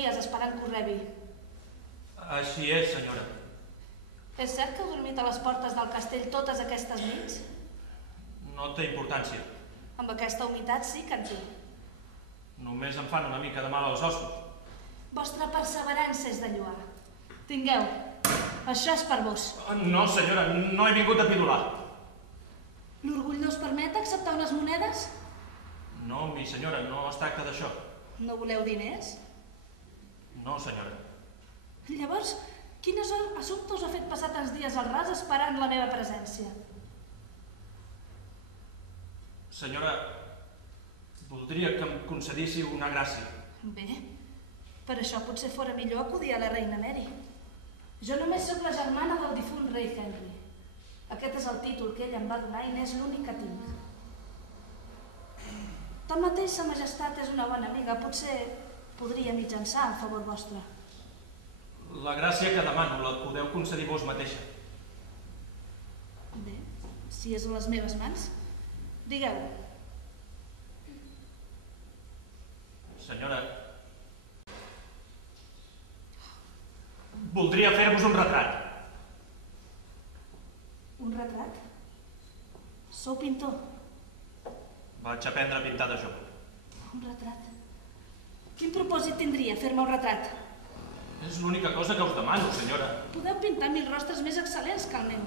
dies esperant que ho rebi. Així és, senyora. És cert que heu dormit a les portes del castell totes aquestes nits? No té importància. Amb aquesta humitat sí que en té. Només em fan una mica de mal als ossos. Vostra perseverança és de lloar. Tingueu, això és per vos. No, senyora, no he vingut a pidolar. L'orgull no us permet acceptar unes monedes? No, mi senyora, no es tracta d'això. No voleu diners? No, senyora. Llavors, quin assumpte us ha fet passar tants dies al ras esperant la meva presència? Senyora, voldria que em concedíssiu una gràcia. Bé, per això potser fora millor acudir a la reina Mary. Jo només sóc la germana del difunt rei Henry. Aquest és el títol que ell em va donar i n'és l'únic que tinc. Tanmateix, sa majestat és una bona amiga. Potser podria mitjançar a favor vostre. La gràcia que demano la podeu concedir vos mateixa. Bé, si és a les meves mans, digueu. Senyora, voldria fer-vos un retrat. Un retrat? Sou pintor? Vaig aprendre a pintar de jove. Un retrat? Quin propòsit tindria fer-me un retrat? És l'única cosa que us demano, senyora. Podeu pintar 1000 rostres més excel·lents que el meu.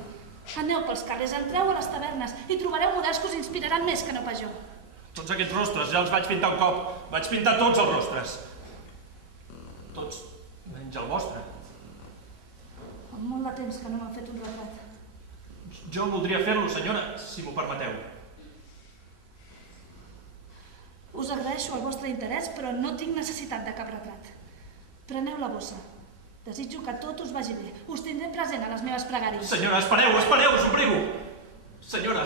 Aneu pels carrers, entreu a les tavernes i trobareu models que us inspiraran més que no pas jo. Tots aquests rostres ja els vaig pintar un cop. Vaig pintar tots els rostres. Tots, menys el vostre. Fa molt de temps que no m'han fet un retrat. Jo voldria fer-lo, senyora, si m'ho permeteu. Us agraeixo el vostre interès, però no tinc necessitat de cap retrat. Preneu la bossa. Desitjo que tot us vagi bé. Us tindré present a les meves pregàries. Senyora, espereu, us ho prego. Senyora,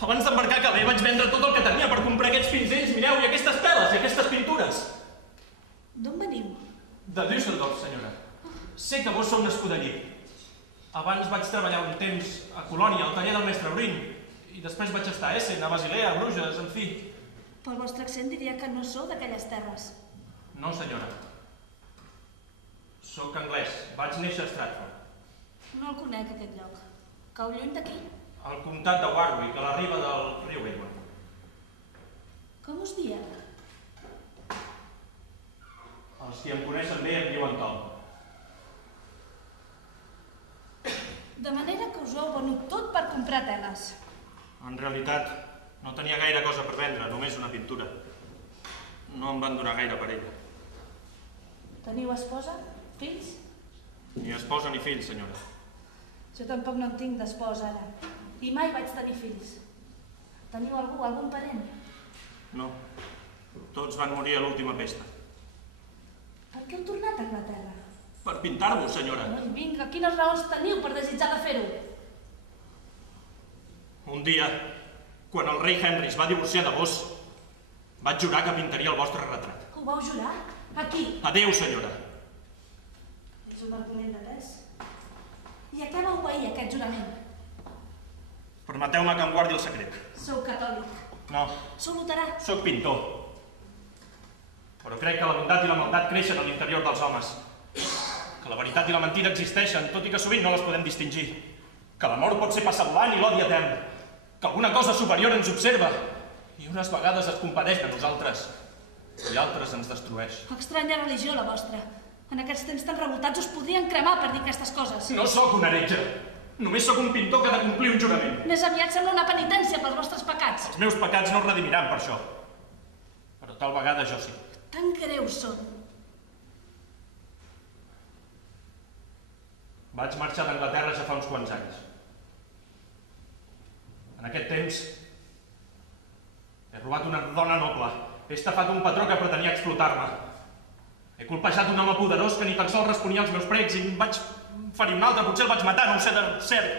abans d'embarcar a Calais vaig vendre tot el que tenia per comprar aquests pinzells, mireu, i aquestes teles, i aquestes pintures. D'on veniu? De Düsseldorf, senyora. Sé que vos sou nascuda allí. Abans vaig treballar un temps a Colònia, al taller del mestre Brin, i després vaig estar a Essen, a Basilea, a Bruges, en fi. Pel vostre accent diria que no sou d'aquelles terres. No, senyora. Soc anglès. Vaig néixer a Stratford. No el conec, aquest lloc. Cau lluny d'aquí? Al comtat de Warwick, a la riba del riu Edward. Com us dieu? Els qui em coneixen bé em diuen Tom. De manera que us ho heu venut tot per comprar teles. En realitat, no tenia gaire cosa per vendre, només una pintura. No em van donar gaire per ella. Teniu esposa? Fills? Ni esposa ni fill, senyora. Jo tampoc no en tinc d'esposa, ara. I mai vaig tenir fills. Teniu algú, algun parent? No. Tots van morir a l'última pesta. Per què heu tornat a Anglaterra? Per pintar-vos, senyora. Ai, vinga, quines raons teniu per desitjar de fer-ho? Un dia, quan el rei Henry es va divorciar de vos, vaig jurar que pintaria el vostre retrat. Ho vau jurar? Aquí? Adéu, senyora. És un argument de res. I a què vau obeir aquest jurament? Permeteu-me que em guardi el secret. Sou catòlic. No, Sou luterà. sóc pintor. Però crec que la bondat i la maldat creixen a l'interior dels homes. Que la veritat i la mentida existeixen, tot i que sovint no les podem distingir. Que l'amor pot ser passar volant i l'odi etern. Que alguna cosa superior ens observa i unes vegades es compadeix de nosaltres i altres ens destrueix. Estranya religió, la vostra. En aquests temps tan revoltats us podrien cremar per dir aquestes coses. No sóc un heretge. Només sóc un pintor que ha de complir un jurament. Més aviat sembla una penitència pels vostres pecats. Els meus pecats no es redimiran per això. Però tal vegada jo sí. Tan greus són. Vaig marxar d'Anglaterra ja fa uns quants anys. En aquest temps he robat una dona noble. He estafat un patró que pretenia explotar-me. He colpejat un home poderós que ni tan sols responia als meus precs i em vaig ferir un altre, potser el vaig matar, no ho sé de cert.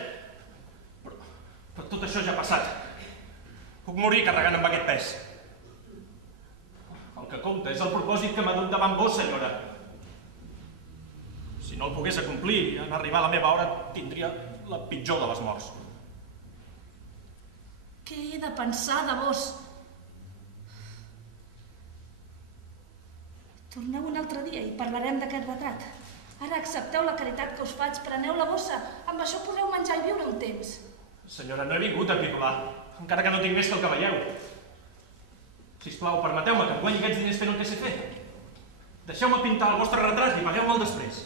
Però tot això ja ha passat. Puc morir carregant amb aquest pes. El que compta és el propòsit que m'ha dut davant vos, senyora. Si no el pogués acomplir i en arribar a la meva hora tindria la pitjor de les morts. Què he de pensar de vos? Torneu un altre dia i parlarem d'aquest retrat. Ara accepteu la caritat que us faig, preneu la bossa. Amb això podreu menjar i viure un temps. Senyora, no he vingut a pidolar, encara que no tinc més que el que veieu. Sisplau, permeteu-me que em guanyi aquests diners fent el que sé fer. Deixeu-me pintar el vostre retrat i pagueu-me'l després.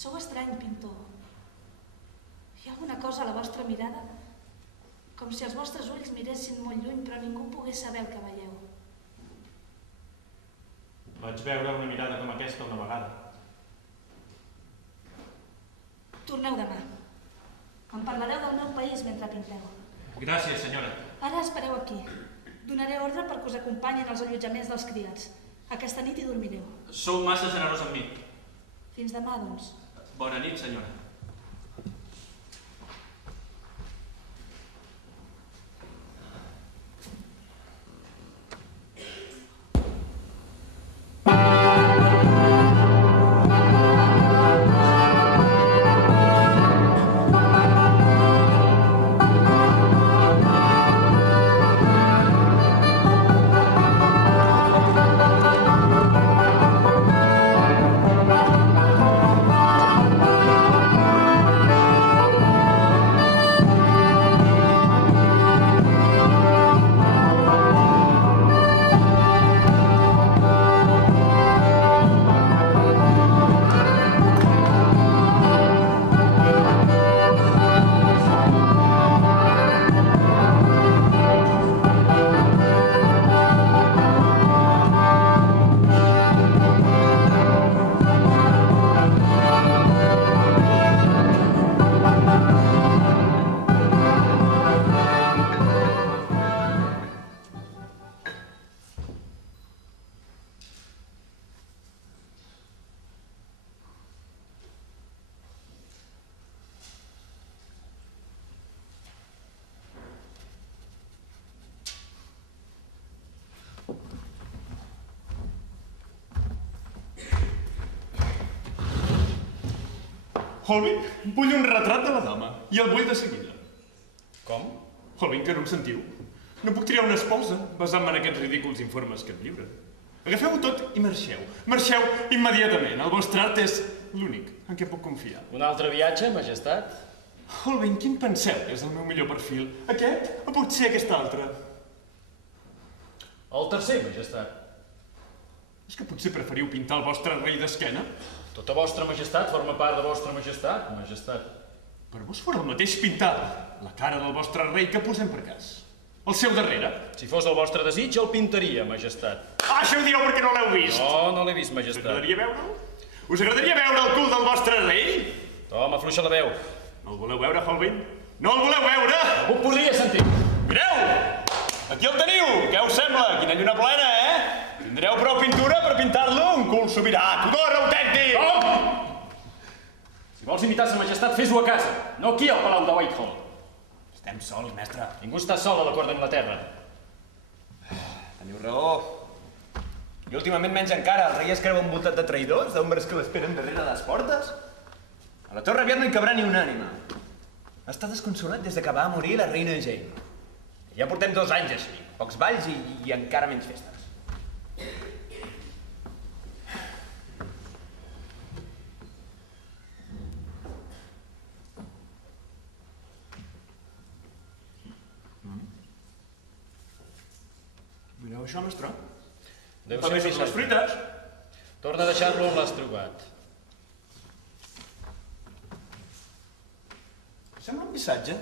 Sou estrany, pintor. Hi ha alguna cosa a la vostra mirada? Com si els vostres ulls miressin molt lluny, però ningú pogués saber el que veieu. Vaig veure una mirada com aquesta una vegada. Torneu demà. Em parlareu del meu país mentre pinteu. Gràcies, senyora. Ara espereu aquí. Donaré ordre perquè us acompanyin als allotjaments dels criats. Aquesta nit hi dormireu. Sou massa generós amb mi. Fins demà, doncs. Bona nit, senyora. Holbein, vull un retrat de la dama, i el vull de seguida. Com? Holbein, que no em sentiu? No puc triar una esposa basant-me en aquests ridículs informes que em lliuren. Agafeu-ho tot i marxeu. Marxeu immediatament. El vostre art és l'únic en què puc confiar. Un altre viatge, majestat? Holbein, quin penseu que és el meu millor perfil? Aquest o potser aquest altre? El tercer, majestat. És que potser preferiu pintar el vostre rei d'esquena? Tota vostra majestat forma part de vostra majestat, majestat. Per vos fora el mateix pintar la cara del vostre rei que posem per cas. El seu darrere. Si fos el vostre desig, el pintaria, majestat. Ah, això ho dieu perquè no l'heu vist. No, no l'he vist, Us majestat. agradaria veure'l? Us agradaria veure el cul del vostre rei? Toma, afluixa la veu. No el voleu veure, Holbein? No el voleu veure? Ho podria sentir. Mireu! Aquí el teniu! Què us sembla? Quina lluna plena, eh? Tindreu prou pintura per pintar-lo un cul sobirà, tudor autèntic! Si vols imitar sa majestat, fes-ho a casa, no aquí al Palau de Whitehall. Estem sols, mestre. Ningú està sol a la cort d'Anglaterra. Teniu raó. I últimament menys encara, el rei es creu envoltat de traïdors, d'ombres que l'esperen darrere les portes. A la torre aviat no hi cabrà ni una ànima. Està desconsolat des de que va morir la reina Jane. Ja portem 2 anys així, pocs balls i encara menys festes. Mireu això, mestre. Deu També ser fins les fruites. Torna a deixar-lo on l'has trobat. Sembla un missatge.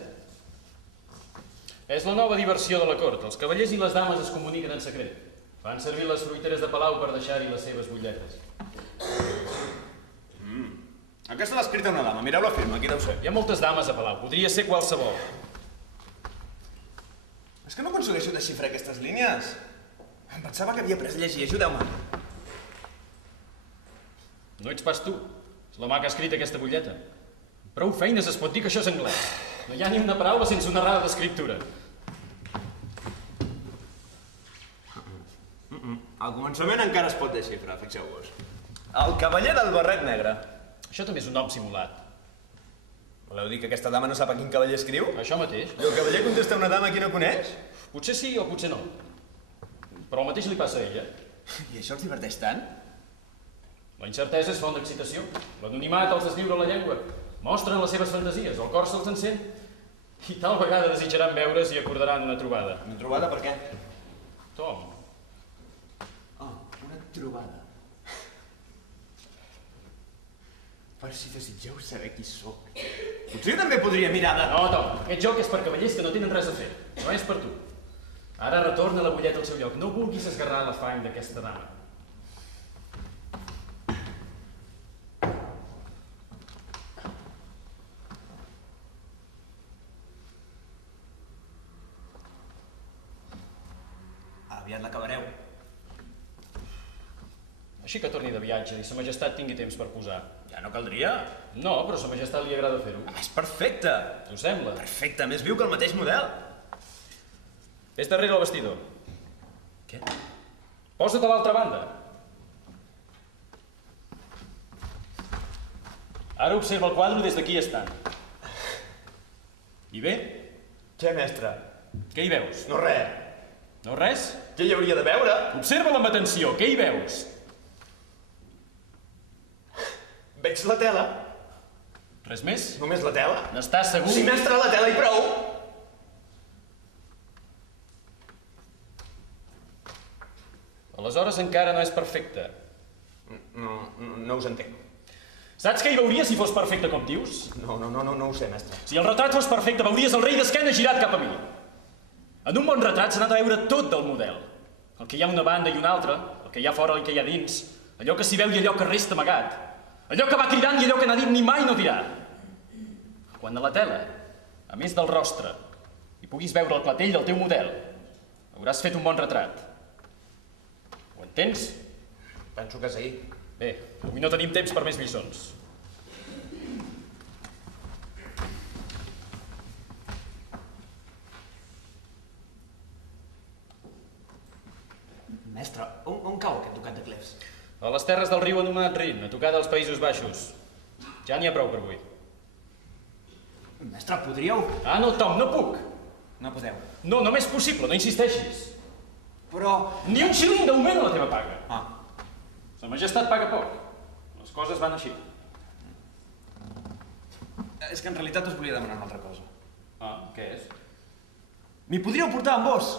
És la nova diversió de la cort. Els cavallers i les dames es comuniquen en secret. Fan servir les fruiteres de palau per deixar-hi les seves butlletes. Aquesta l'ha escrita una dama, mireu la firma, aquí deu ser. Hi ha moltes dames a palau, podria ser qualsevol. És que no aconsegueixo desxifrar aquestes línies. Em pensava que havia après a llegir, ajudeu-me. No ets pas tu. És la mà que ha escrit aquesta butlleta. Prou feines es pot dir que això és anglès. No hi ha ni una paraula sense una errada d'escriptura. Al començament encara es pot desxifrar, fixeu-vos. El cavaller del barret negre. Això també és un nom simulat. Voleu dir que aquesta dama no sap a quin cavaller escriu? Això mateix. I el cavaller contesta a una dama a qui no coneix? Potser sí o potser no. Però el mateix li passa a ella. I això els diverteix tant? La incertesa és font d'excitació. L'anonimat els desllibra la llengua. Mostren les seves fantasies, el cor se'ls encén. I tal vegada desitjaran veure's i acordaran una trobada. Una trobada per què? Tom. Oh, una trobada. Per si desitgeu saber qui sóc. Potser jo també podria mirar de... No, Tom, aquest joc és per cavallers que no tenen res a fer. No és per tu. Ara retorna la bulleta al seu lloc. No vulguis esgarrar l'afany d'aquesta dama. Aviat l'acabareu. Així que torni de viatge i sa majestat tingui temps per posar. Ja no caldria. No, però sa majestat li agrada fer-ho. És perfecte. T'ho sembla? Perfecte, més viu que el mateix model. Ves darrere el vestidor. Què? Posa't a l'altra banda. Ara observa el quadre des d'aquí estant. I bé? Què, mestre? Què hi veus? No res. No res? Què hi hauria de veure? Observa-la amb atenció. Què hi veus? Veig la tela. Res més? Només la tela? N'estàs segur? Sí, mestre, la tela i prou. Aleshores encara no és perfecte. No us entenc. Saps què hi veuries si fos perfecte com dius? No ho sé, mestre. Si el retrat fos perfecte, veuries el rei d'esquena girat cap a mi. En un bon retrat s'ha anat a veure tot del model. El que hi ha a una banda i una altra, el que hi ha fora i el que hi ha dins, allò que s'hi veu i allò que resta amagat, allò que va cridant i allò que n'ha dit ni mai no dirà. Quan a la tela, a més del rostre, hi puguis veure el clatell del teu model, hauràs fet un bon retrat. Ho entens? Penso que sí. Bé, avui no tenim temps per més lliçons. Mestre, on cau aquest ducat de Clefs? A les terres del riu anomenat Rin, a tocar dels Països Baixos. Ja n'hi ha prou per avui. Mestre, podríeu? Ah, no, Tom, no puc. No podeu. No, no m'és possible, no insisteixis. Però... Ni un xíling d'augment a la teva paga. Ah. Sa majestat paga poc. Les coses van així. És que en realitat us volia demanar una altra cosa. Ah, què és? M'hi podríeu portar amb vos?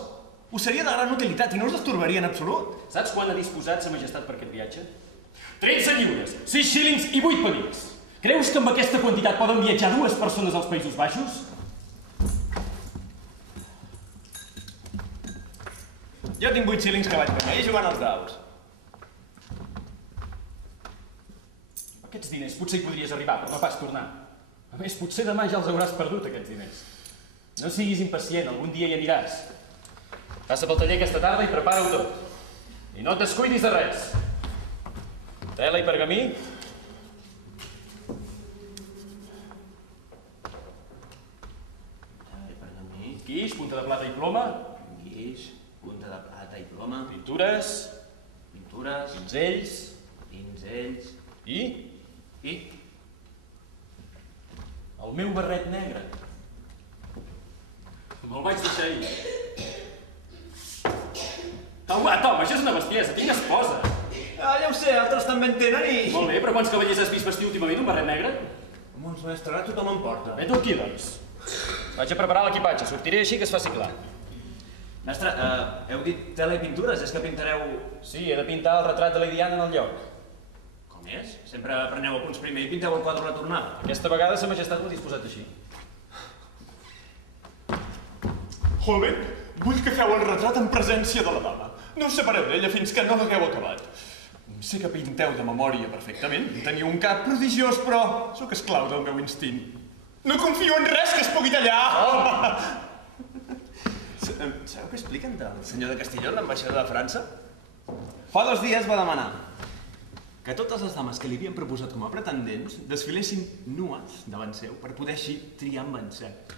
Us seria de gran utilitat i no us destorbaria en absolut. Saps quan ha disposat sa majestat per aquest viatge? 13 lliures, 6 xílings i 8 penics. Creus que amb aquesta quantitat poden viatjar 2 persones als Països Baixos? Jo tinc 8 xílings que vaig guanyar jugant als daus. Aquests diners potser hi podries arribar, però no pas tornar. A més, potser demà ja els hauràs perdut, aquests diners. No siguis impacient, algun dia hi aniràs. Passa pel taller aquesta tarda i prepara-ho tot. I no et descuidis de res. Tela i pergamí. Tela i pergamí. Guix, punta de plata i ploma. Guix, punta de plata i ploma. Pintures. Pintures. Pinzells. Pinzells. I I... el meu barret negre. Me'l vaig deixar ahir. Tom, això és una bestiesa, tinc esposa. Ah, ja ho sé, altres també en tenen i... Molt bé, però quants cavallers has vist vestir últimament un barret negre? Molts, mestre, ara tothom em porta. Vet aquí, doncs. Vaig a preparar l'equipatge, sortiré així que es faci clar. Mestre, heu dit tela i pintures, és que pintareu... Sí, he de pintar el retrat de Lady Anne en el lloc. Com és? Sempre preneu apunts primer i pinteu el quadre a la tornada. Aquesta vegada sa majestat ho ha disposat així. Joven, vull que feu el retrat en presència de la dama. No us separeu d'ella fins que no l'hagueu acabat. Sé que pinteu de memòria perfectament. Teniu un cap prodigiós, però sóc esclau del meu instint. No confio en res que es pugui tallar! Oh. Sabeu què expliquen del senyor de Castillon, l'ambaixador de França? Fa 2 dies va demanar que totes les dames que li havien proposat com a pretendents desfilessin nues davant seu per poder així triar amb encert.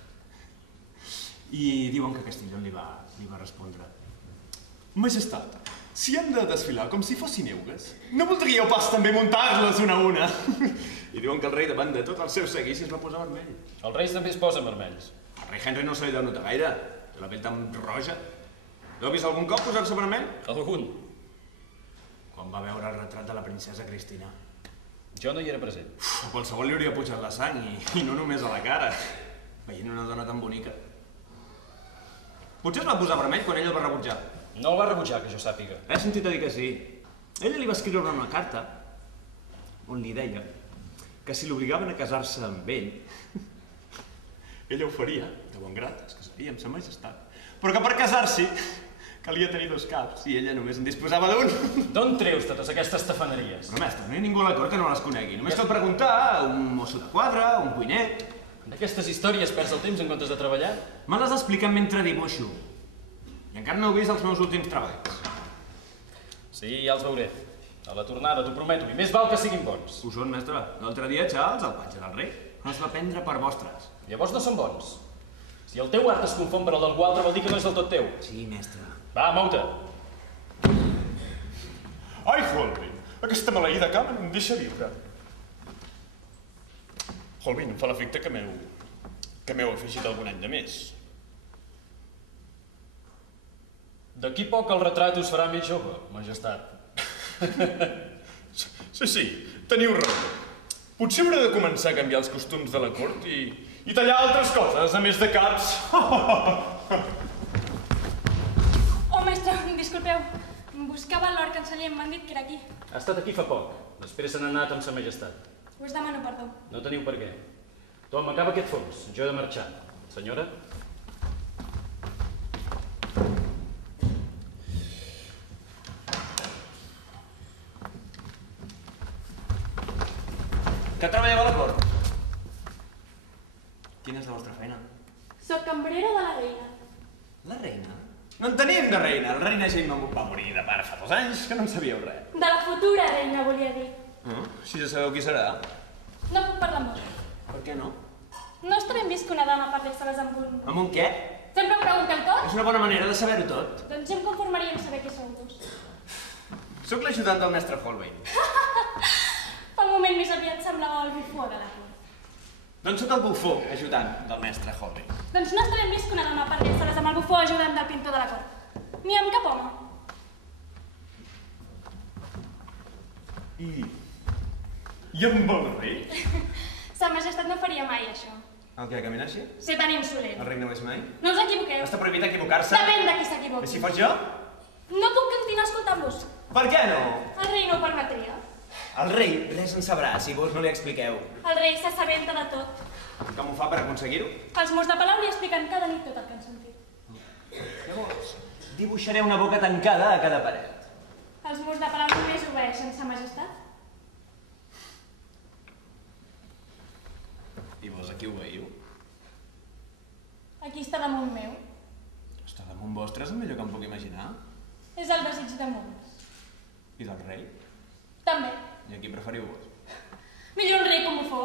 I diuen que Castillon li va respondre: Majestat, si hem de desfilar com si fossin eugues, no voldríeu pas també muntar-les una a una? I diuen que el rei, davant de tot el seu seguici, es va posar vermell. Els reis també es posen vermells. El rei Henry no se li deu notar gaire, té la pell tan roja. L'heu vist algun cop posar-se vermell? Algun. Quan va veure el retrat de la princesa Cristina. Jo no hi era present. A qualsevol li hauria pujat la sang i no només a la cara. Veient una dona tan bonica. Potser es va posar vermell quan ella el va rebutjar. No el va rebutjar, que jo sàpiga. He sentit a dir que sí. Ella li va escriure una carta on li deia que si l'obligaven a casar-se amb ell, ella ho faria, de bon grat, es casaria amb sa majestat. Però que per casar-s'hi calia tenir 2 caps i ella només en disposava d'1. D'on treus totes aquestes tafaneries? Però, mestre, no hi ha ningú a la cort que no les conegui. Només cal preguntar a un mosso de quadre, un cuiner... En aquestes històries perds el temps en comptes de treballar? Me les expliquen mentre dibuixo. I encara no heu vist els meus últims treballs. Sí, ja els veuré. A la tornada, t'ho prometo, i més val que siguin bons. Ho són, mestre. L'altre dia, Charles, el patge del rei, els va prendre per vostres. Llavors no són bons. Si el teu art es confon per el d'algú altre, vol dir que no és del tot teu. Sí, mestre. Va, mou-te. Ai, Holbein, aquesta maleïda cama no em deixa viure. Holbein, em fa l'efecte que m'heu afegit algun any de més. D'aquí poc el retrat us farà més jove, majestat. Sí, teniu raó. Potser hauré de començar a canviar els costums de la cort i tallar altres coses, a més de caps. Oh, mestre, disculpeu. Buscava l'or canceller, m'han dit que era aquí. Ha estat aquí fa poc. Després se n'ha anat amb sa majestat. Us demano perdó. No teniu per què. Tom, acaba aquest fons. Jo he de marxar. Senyora? Que treballeu a la cort? Quina és la vostra feina? Soc cambrera de la reina. La reina? No en tenim de reina. La reina Jane va morir de pare fa 2 anys, que no en sabíeu res. De la futura reina, volia dir. Si ja sabeu qui serà. No puc parlar molt. Per què no? No està ben vist que una dama parli soles amb un... Amb un què? Sempre em pregunten tot? És una bona manera de saber-ho tot. Doncs jo em conformaria amb saber qui sou dos. Sóc l'ajudant del mestre Holbein. Fa un moment més aviat semblava el bufó de la cort. Doncs sóc el bufó ajudant del mestre Holbein. Doncs no està ben vist que una dama parli soles amb el bufó ajudant del pintor de la cort. Ni amb cap home. I amb el rei? Sa majestat no faria mai això. El què, caminar així? Ser tan insolent. El rei no ho és mai? No us equivoqueu. Està prohibit equivocar-se? Depèn de qui I s'equivoqui. si fos jo? No puc continuar escoltant-vos. Per què no? El rei no ho permetria. El rei res en sabrà si vos no li expliqueu. El rei s'assabenta de tot. Com ho fa per aconseguir-ho? Els murs de palau li expliquen cada nit tot el que han sentit. Llavors, dibuixaré una boca tancada a cada paret. Els murs de palau només obeeixen sa majestat. I vos a qui ho veieu? Aquí està damunt meu. Està damunt vostre, és el millor que em puc imaginar. És el desig de molts. I del rei? També. I a qui preferiu vos? Millor un rei com bufó.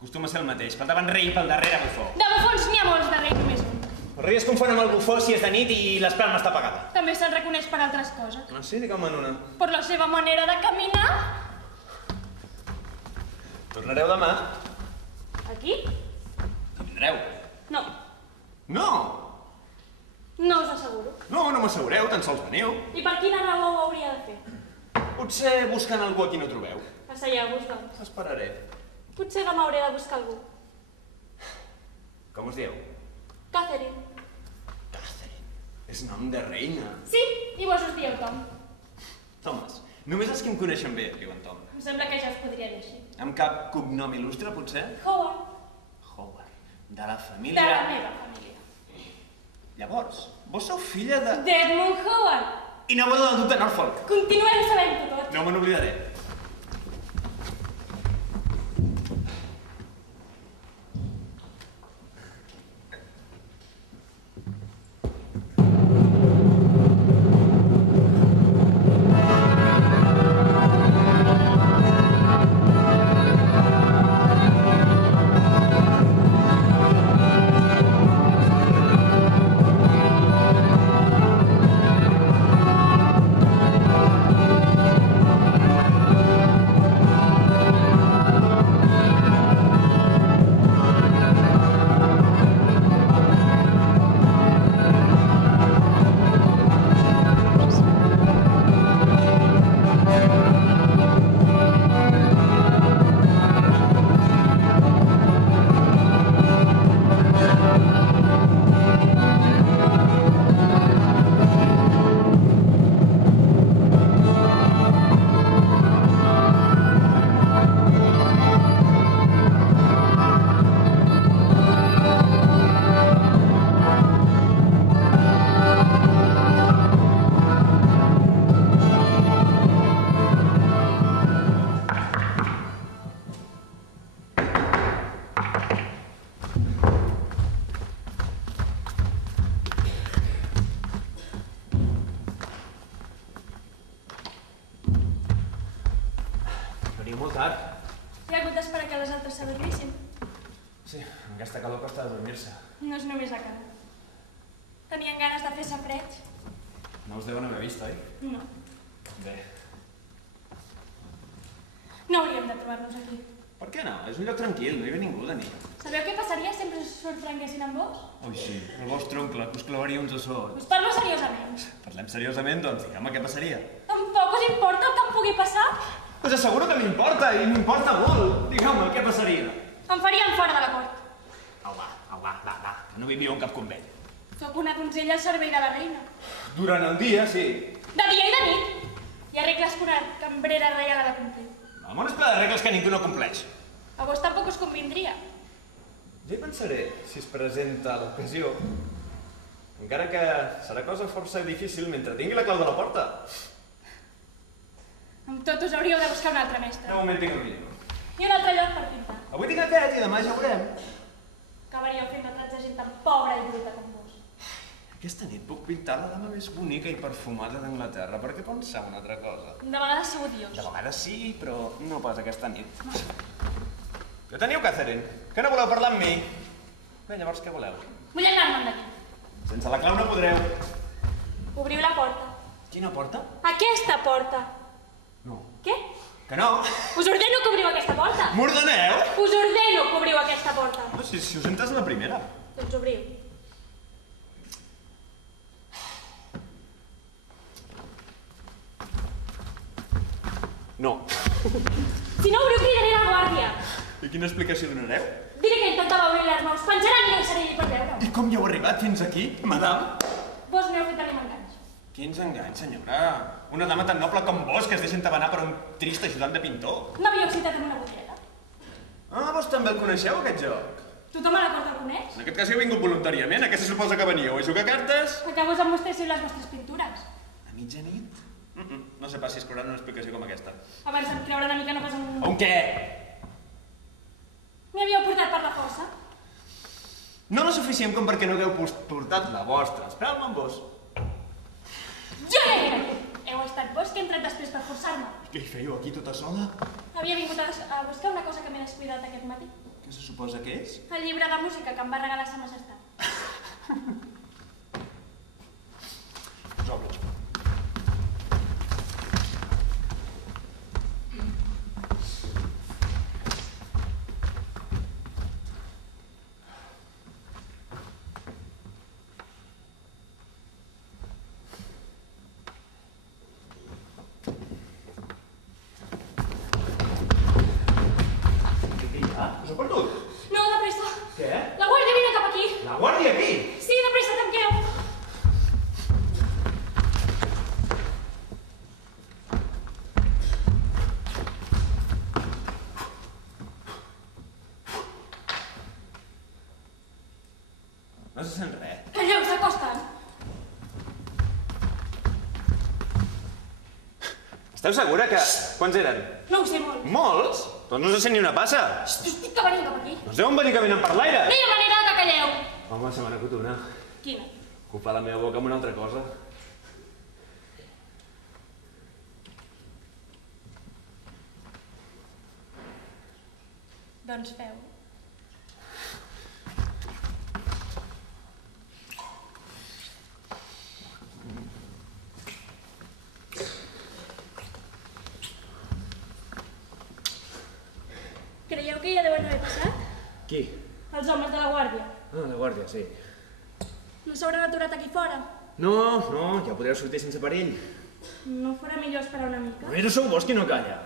Acostuma a ser el mateix, pel davant rei i pel darrere bufó. De bufons n'hi ha molts, de rei només un. El rei es confon amb el bufó si és de nit i l'espelma està apagada. També se'l reconeix per altres coses. Ah, sí? Digue'm en una. Per la seva manera de caminar. Tornareu demà? Aquí? Vindreu. No. No! No us asseguro. No, no m'assegureu, tan sols veniu. I per quina raó ho hauria de fer? Potser buscant algú a qui no trobeu. Asseieu-vos, doncs. Esperaré. Potser demà hauré de buscar algú. Com us dieu? Catherine. Catherine. És nom de reina. Sí, i vos us dieu Tom. Thomas. Només els que em coneixen bé diuen Tom. Em sembla que ja us podria dir així. Amb cap cognom il·lustre, potser? Howard. Howard. De la família... De la meva família. Llavors, vos sou filla de... D'Edmund Howard. I neboda del duc de Norfolk. Continuem sabent-ho tot. No me n'oblidaré. molt tard. He hagut d'esperar que les altres s'adormissin. Sí, amb aquesta calor costa dormir-se. No és només la cara. Tenien ganes de fer safareig? No us deuen haver vist, oi? No. Bé. No hauríem de trobar-nos aquí. Per què no? És un lloc tranquil, no hi ve ningú de nit. Sabeu què passaria si ens sorprenguessin amb vos? Ui, sí, el vostre oncle, que us clavaria uns assots. Us parlo seriosament. Parlem seriosament, doncs, digueu-me què passaria. Tampoc us importa el que em pugui passar? Us asseguro que m'importa, i m'importa molt. Digueu-me, què passaria? Em farien fora de la cort. Au, va, que no vivíeu en cap convent. Sóc una donzella al servei de la reina. Durant el dia, sí. De dia i de nit. Hi ha regles que una cambrera reial ha de complir. El món és ple de regles que ningú no compleix. A vos tampoc us convindria. Ja hi pensaré, si es presenta l'ocasió. Encara que serà cosa força difícil mentre tingui la clau de la porta. Amb tot us hauríeu de buscar un altre mestre. De moment tinc el millor. I un altre lloc per pintar. Avui tinc aquest i demà ja veurem. Acabaríeu fent retrats de gent tan pobra i bruta com vos. Aquesta nit puc pintar la dama més bonica i perfumada d'Anglaterra. Per què pensar una altra cosa? De vegades sou odiós. De vegades sí, però no pas aquesta nit. Què teniu, Catherine? Que no voleu parlar amb mi? Bé, llavors què voleu? Vull anar-me'n d'aquí. Sense la clau no podreu. Obriu la porta. Quina porta? Aquesta porta. No. Què? Que no? Us ordeno que obriu aquesta porta. M'ordeneu? Us ordeno que obriu aquesta porta. No, si us entres la primera. Doncs obriu. No. Si no obriu, cridaré la guàrdia. I quina explicació donareu? Diré que intentava obrir l'arma. Us penjaran i no hi seré per veure-ho. I com hi heu arribat fins aquí, madame? Vos m'heu fet arribar enganys. Quins enganys, senyora. Una dama tan noble com vos que es deixen tabanar per un trist ajudant de pintor. M'havíeu citat en una botella. Ah, vos també el coneixeu, aquest joc? Tothom a la cort el coneix? En aquest cas heu vingut voluntàriament. A què se suposa que veníeu? A jugar a cartes? A que vos em mostréssiu les vostres pintures. A mitjanit? No sé pas si es creuran una explicació com aquesta. Abans em creure una mica no pas un... On què? M'hi havíeu portat per la força. No lo suficient com perquè no hagueu portat la vostra. Espereu-me amb vos. Jo ja era aquí. Heu estat vos que he entrat després per forçar-me. Què hi fèieu aquí tota sola? Havia vingut a buscar una cosa que m'he descuidat aquest matí. Què se suposa que és? El llibre de música que em va regalar sa majestat. Us obro. Us heu perdut? No, de pressa. Què? La guàrdia vine cap aquí. La guàrdia aquí? Sí, de pressa, tanqueu. No se sent res. Calleu, s'acosten. Esteu segura que... Quants eren? No ho sé molt. Molts? Doncs no se sent ni una passa. Estic que veniu cap aquí. Doncs deuen venir caminant per l'aire. No hi ha manera que calleu. Home, se m'ha n'acut una. Quina? Ocupar la meva boca amb una altra cosa. Doncs feu. Creieu que ja deuen haver passat? Qui? Els homes de la guàrdia. Ah, la guàrdia, sí. No s'hauran aturat aquí fora? No, ja podreu sortir sense perill. No fora millor esperar una mica? Només sou vos qui no calla.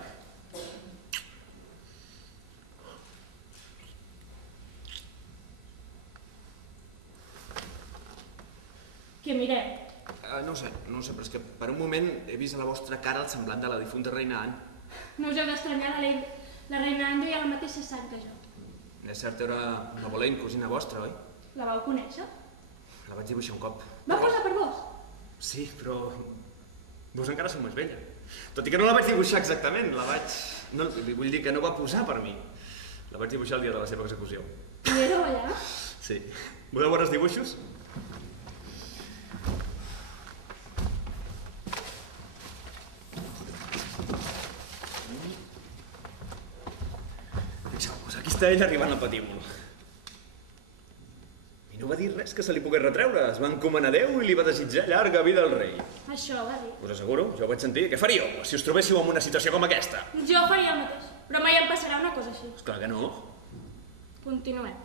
Què mireu? No ho sé, però és que per un moment he vist a la vostra cara el semblant de la difunta reina Anne. No us heu d'estranyar, la reina Anne duia la mateixa sang que jo. És cert, era una volent cosina vostra, oi? La vau conèixer? La vaig dibuixar un cop. Va posar per vos? Sí, però... Vos encara sou més vella. Tot i que no la vaig dibuixar exactament, la vaig... No, vull dir que no va posar per mi. La vaig dibuixar el dia de la seva execució. I éreu allà? Sí. Voleu veure els dibuixos? està ell arribant al patíbul. I no va dir res que se li pogués retreure. Es va encomanar a Déu i li va desitjar llarga vida al rei. Això va dir. Us asseguro, jo ho vaig sentir. Què faríeu si us trobéssiu en una situació com aquesta? Jo faria el mateix, però mai em passarà una cosa així. Esclar que no. Continuem.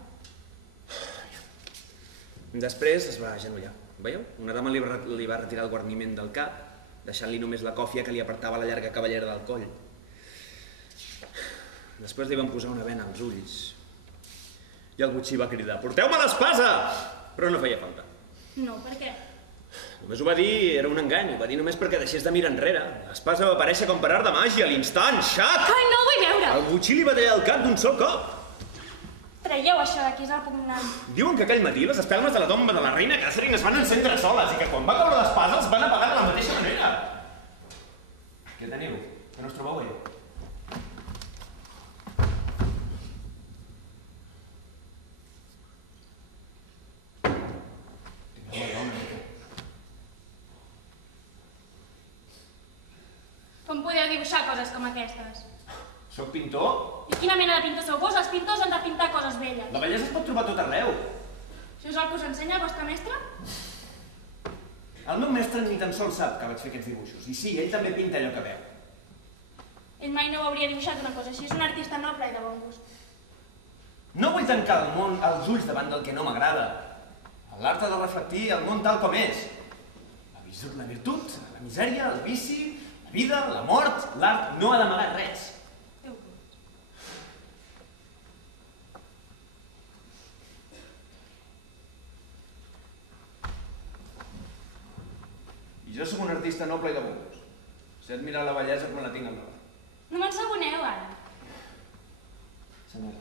Després es va agenollar. Veieu? Una dama li va retirar el guarniment del cap, deixant-li només la còfia que li apartava la llarga cabellera del coll. Després li van posar una vena als ulls. I el botxí va cridar: "Porteu-me l'espasa!" Però no feia falta. No, per què? Només ho va dir, era un engany, ho va dir només perquè deixés de mirar enrere. L'espasa va aparèixer com per art de màgia, a l'instant, xac! Ai, no ho vull veure! El botxí li va tallar el cap d'un sol cop. Traieu això d'aquí, és repugnant. Diuen que aquell matí les espelmes de la tomba de la reina Catherine es van encendre soles i que quan va caure l'espasa els van apagar de la mateixa manera. Què teniu? Que no us trobeu bé? Com podeu dibuixar coses com aquestes? Soc pintor? I quina mena de pintor sou vos? Els pintors han de pintar coses velles. La bellesa es pot trobar tot arreu. Això és el que us ensenya el vostre mestre? El meu mestre ni tan sols sap que vaig fer aquests dibuixos. I sí, ell també pinta allò que veu. Ell mai no ho hauria dibuixat una cosa així. És un artista noble i de bon gust. No vull tancar el món als ulls davant del que no m'agrada. L'art ha de reflectir el món tal com és. La virtut, la misèria, el vici, la vida, la mort. L'art no ha d'amagar res. I jo sóc un artista noble i de bon gust. Sé admirar la bellesa quan la tinc al davant. No m'ensegoneu, ara. Senyora,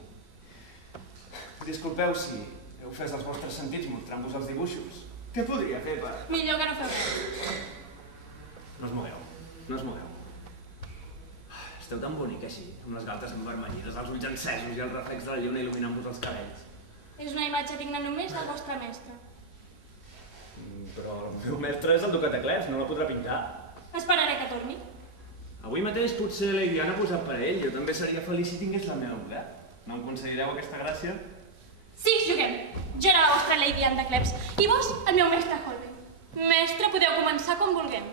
disculpeu si heu ofès els vostres sentits mostrant-vos els dibuixos. Què podria fer per... Millor que no feu res. No us mogueu, no us mogueu. Esteu tan bonic així, amb les galtes envermellides, els ulls encesos i el reflex de la lluna il·luminant-vos els cabells. És una imatge digna només del vostre mestre. Però el meu mestre és el ducat de Cleves, no la podrà pintar. Esperaré que torni. Avui mateix potser la Diana ha posat per ell. Jo també seria feliç si tingués la meva muller. No em concedireu aquesta gràcia? Sí, juguem. Jo era la vostra Lady Anne de Cleves i vos, el meu mestre Holbein. Mestre, podeu començar com vulgueu.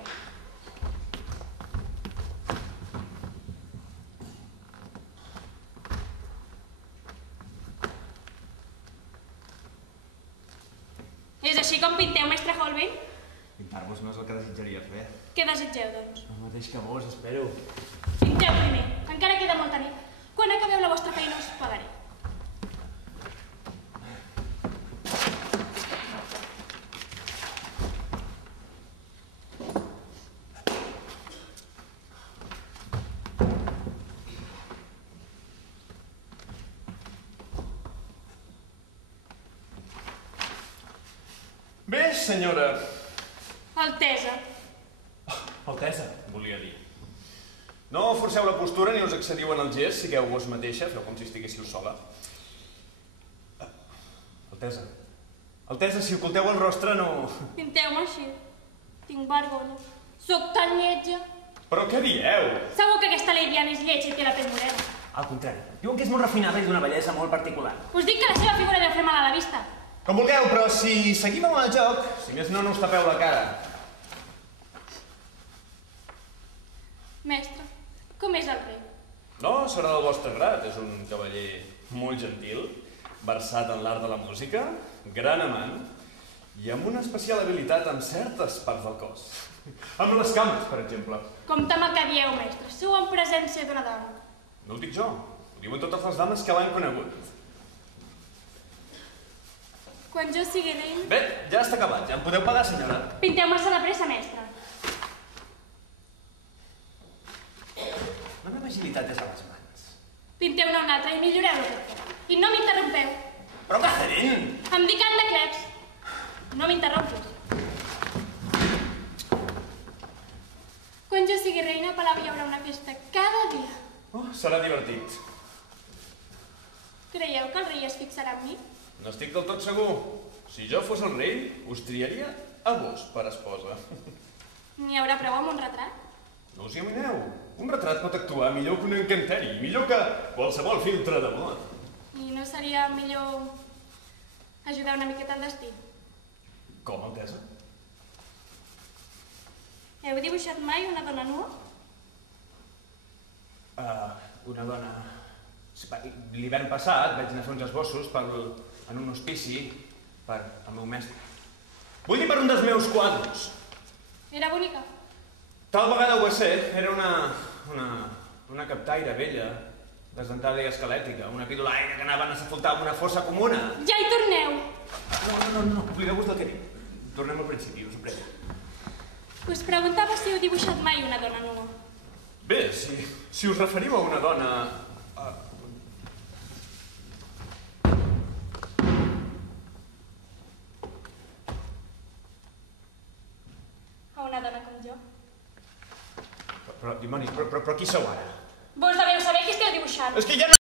És així com pinteu, mestre Holbein? Pintar-vos no és el que desitjaria fer. Què desitgeu, doncs? El mateix que vos, espero. Pinteu primer. Encara queda molta nit. Quan acabeu la vostra feina us pagaré. Bé, senyora. Altesa. Altesa, volia dir. No forceu la postura ni us excediu en el gest, sigueu vos mateixa, feu com si estiguéssiu sola. Altesa. Altesa, si oculteu el rostre no... Pinteu-me així. Tinc vergonya. Soc tan lletja. Però què dieu? Segur que aquesta Lady Anne és lletja i té la pell morena. Al contrari, diuen que és molt refinada i d'una bellesa molt particular. Us dic que la seva figura deu fer mal a la vista. Com vulgueu, però si seguim amb el joc, si més no, no us tapeu la cara. Mestre, com és el rei? No, serà del vostre grat. És un cavaller molt gentil, versat en l'art de la música, gran amant, i amb una especial habilitat en certes parts del cos. Amb les cames, per exemple. Compte amb el que dieu, mestre. Sou en presència d'una dona. No ho dic jo, ho diuen totes les dames que l'han conegut. Quan jo sigui rei... Bé, ja està acabat, ja em podeu pagar, senyora. Pinteu massa de pressa, mestre. La meva agilitat és a les mans. Pinteu-ne un altre i milloreu-lo tot. I no m'interrompeu. Però Catherine! Em dic Anne de Cleves. No m'interrompis. Quan jo sigui reina, a Palau hi haurà una festa cada dia. Oh, serà divertit. Creieu que el rei es fixarà en mi? N'estic del tot segur. Si jo fos el rei, us triaria a vos per esposa. N'hi haurà prou amb un retrat? No us hi amoïneu. Un retrat pot actuar millor que un encanteri, millor que qualsevol filtre de món. I no seria millor ajudar una miqueta el destí? Com, Altesa? Heu dibuixat mai una dona nua? Una dona... L'hivern passat vaig anar a fer uns esbossos en un hospici per al meu mestre. Vull dir per un dels meus quadres. Era bonica? Tal vegada ho va ser. Era una captaire vella, desdentada i esquelètica, una pidolaire que anaven a sepultar una fossa comuna. Ja hi torneu! No, oblideu-vos del que dic. Tornem al principi, us ho prego. Us preguntava si heu dibuixat mai una dona nua. Bé, si us referiu a una dona... A una dona com jo. Però, dimonis, però qui sou ara? Vos deveu saber qui esteu dibuixant. És que ja no...